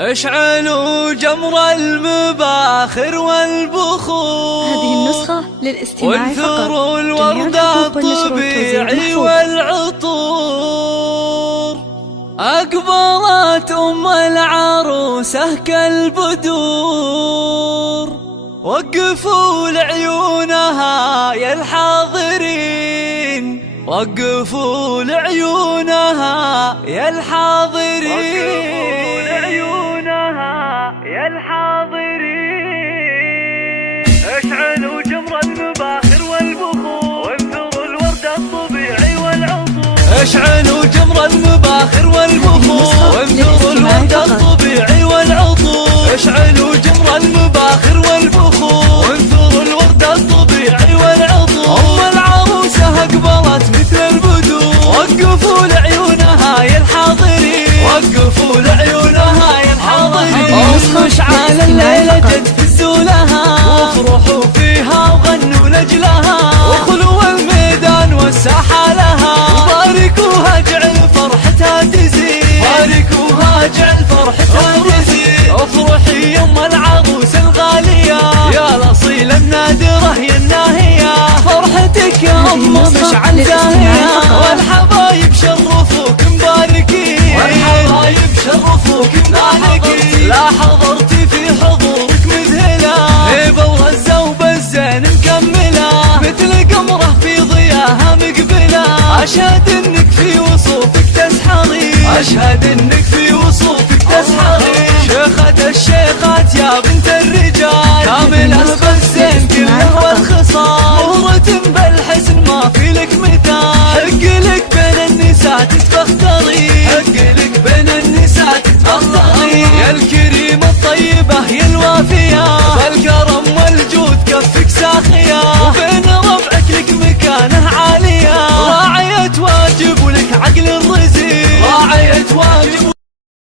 اشعلوا جمر المباخر والبخور. هذه النسخة للاستماع فقط. وانثروا الورد الطبيعي والعطور. أقبلت أم العروسة كالبدور. وقفوا لعيونها يا الحاضرين، وقفوا لعيونها يا الحاضرين، وقفوا لعيونها يا الحاضرين. اشعلوا جمر المباخر والبخور. وانثروا الورد الطبيعي والعطور. اشعلوا جمر المباخر والبخور. وانثروا الورد الطبيعي والعطور. اشعلوا جمر المباخر والبخور. وانثروا الورد الطبيعي والعطور. أم العروسة أقبلت مثل البدور. وقفوا لعيونها يا الحاضرين، وقفوا لعيونها يا الحاضرين. مشعل الليلة جد فزوا لها، وافرحوا فيها وغنوا لجلها، وخلوا الميدان والساحة لها. وباركوها جعل فرحتها تزيد، باركوها جعل فرحتها تزيد. افرحي يا ام العروس الغالية، يا الأصيلة النادرة يا الناهية. فرحتك يا ام مشعل زاهية، والحبايب شرفوك مباركين، والحبايب شرفوك مباركين. لا حضرتي في حضورك مذهلة، هيبة ورزة وبالزين مكملة، مثل قمرة في ضياها مقبلة. أشهد انك في وصوفك تسحرين، أشهد انك في وصوفك تسحرين. شيخة الشيخات يا بنت الرجال، كاملة بالزين كله والخصال. مهرة بالحسن ما في لك مثال، حق لك بين النساء تتفخري، حق لك بين النساء تتفخري. يا الكريمة الطيبة يا الوافية، بالكرم والجود كفك ساخية. وبين ربعك لك مكانة عالية، راعية واجب ولك عقل الرزق، راعية واجب